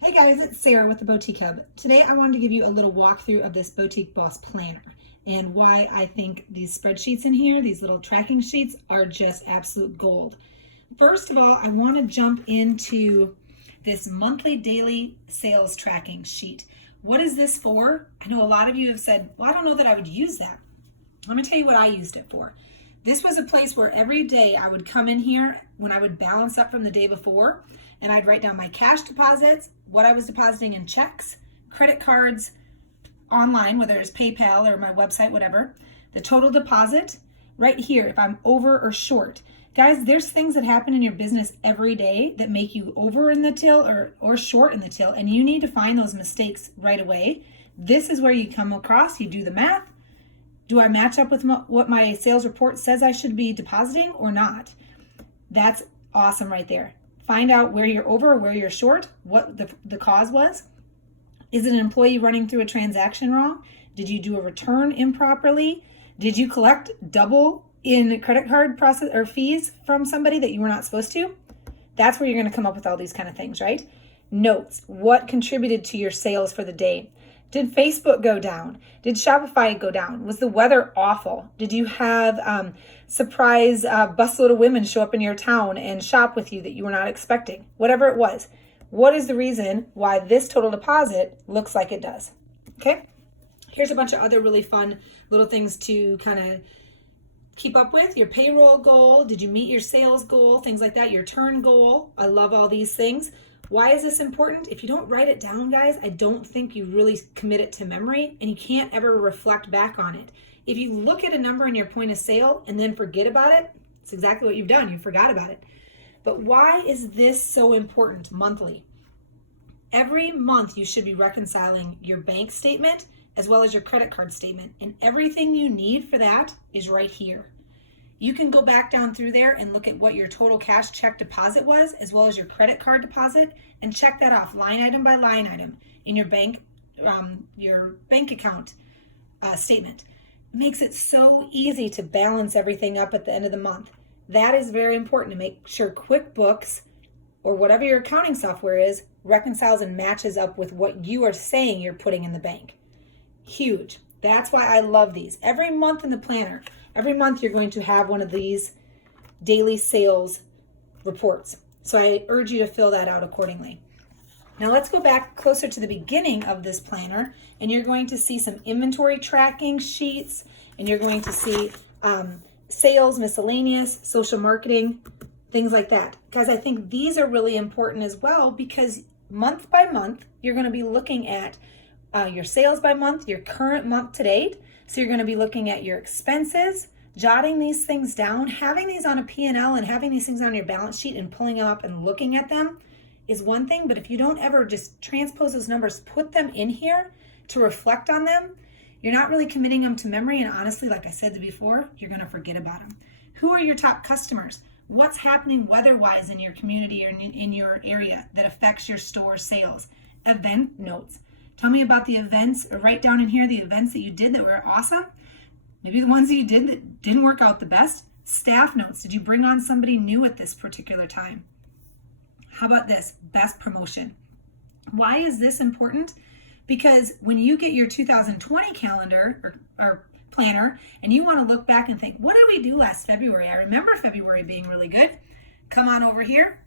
Hey guys, it's Sarah with the Boutique Hub. Today I wanted to give you a little walkthrough of this Boutique Boss Planner and why I think these spreadsheets in here, these little tracking sheets, are just absolute gold. First of all, I want to jump into this monthly daily sales tracking sheet. What is this for? I know a lot of you have said, well, I don't know that I would use that. Let me tell you what I used it for. This was a place where every day I would come in here when I would balance up from the day before, and I'd write down my cash deposits, what I was depositing in checks, credit cards, online, whether it's PayPal or my website, whatever, the total deposit, right here, if I'm over or short. Guys, there's things that happen in your business every day that make you over in the till or short in the till, and you need to find those mistakes right away. This is where you come across, you do the math. Do I match up with what my sales report says I should be depositing or not? That's awesome right there. Find out where you're over or where you're short, what the cause was. Is it an employee running through a transaction wrong? Did you do a return improperly? Did you collect double in credit card process or fees from somebody that you were not supposed to? That's where you're going to come up with all these kind of things, right? Notes. What contributed to your sales for the day? Did Facebook go down? Did Shopify go down? Was the weather awful? Did you have surprise busload of women show up in your town and shop with you that you were not expecting? Whatever it was. What is the reason why this total deposit looks like it does? Okay? Here's a bunch of other really fun little things to kind of keep up with. Your payroll goal. Did you meet your sales goal? Things like that. Your turn goal. I love all these things. Why is this important? If you don't write it down, guys, I don't think you really commit it to memory, and you can't ever reflect back on it. If you look at a number in your point of sale and then forget about it, it's exactly what you've done. You forgot about it. But why is this so important monthly? Every month you should be reconciling your bank statement as well as your credit card statement, and everything you need for that is right here. You can go back down through there and look at what your total cash check deposit was, as well as your credit card deposit, and check that off line item by line item in your bank account statement. It makes it so easy to balance everything up at the end of the month. That is very important to make sure QuickBooks or whatever your accounting software is reconciles and matches up with what you are saying you're putting in the bank. Huge. That's why I love these. Every month in the planner, every month you're going to have one of these daily sales reports. So I urge you to fill that out accordingly. Now let's go back closer to the beginning of this planner, and you're going to see some inventory tracking sheets, and you're going to see sales, miscellaneous, social marketing, things like that. Guys, I think these are really important as well, because month by month, you're going to be looking at your sales by month, your current month to date. So you're going to be looking at your expenses, jotting these things down, having these on a P&L and having these things on your balance sheet and pulling them up and looking at them is one thing. But if you don't ever just transpose those numbers, put them in here to reflect on them, you're not really committing them to memory. And honestly, like I said before, you're going to forget about them. Who are your top customers? What's happening weather-wise in your community or in your area that affects your store sales? Event notes. Tell me about the events, or write down in here the events that you did that were awesome. Maybe the ones that you did that didn't work out the best. Staff notes. Did you bring on somebody new at this particular time? How about this? Best promotion. Why is this important? Because when you get your 2020 calendar or planner and you want to look back and think, what did we do last February? I remember February being really good. Come on over here,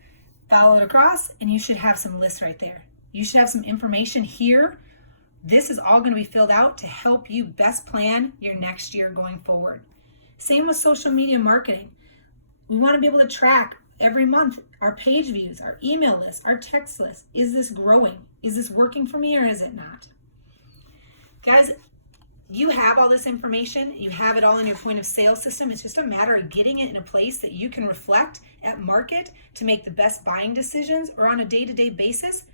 follow it across, and you should have some lists right there. You should have some information here. This is all going to be filled out to help you best plan your next year going forward. Same with social media marketing. We want to be able to track every month our page views, our email list, our text list. Is this growing? Is this working for me or is it not? Guys, you have all this information. You have it all in your point of sale system. It's just a matter of getting it in a place that you can reflect at market to make the best buying decisions or on a day-to-day basis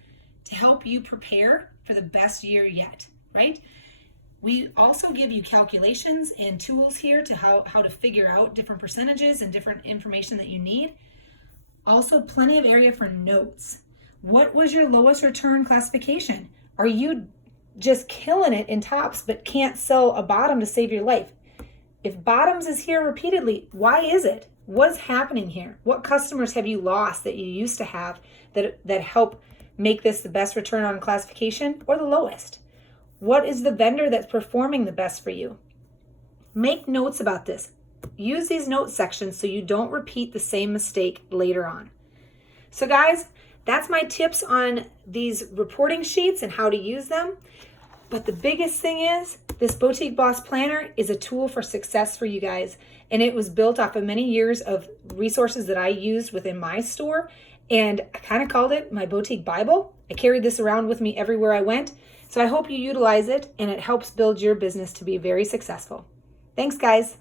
to help you prepare for the best year yet, right? We also give you calculations and tools here to how to figure out different percentages and different information that you need. Also, plenty of area for notes. What was your lowest return classification? Are you just killing it in tops but can't sell a bottom to save your life? If bottoms is here repeatedly, why is it? What's happening here? What customers have you lost that you used to have that help make this the best return on classification or the lowest? What is the vendor that's performing the best for you? Make notes about this. Use these note sections so you don't repeat the same mistake later on. So guys, that's my tips on these reporting sheets and how to use them. But the biggest thing is this Boutique Boss Planner is a tool for success for you guys. And it was built off of many years of resources that I used within my store. And I kind of called it my Boutique Bible. I carried this around with me everywhere I went. So I hope you utilize it and it helps build your business to be very successful. Thanks, guys.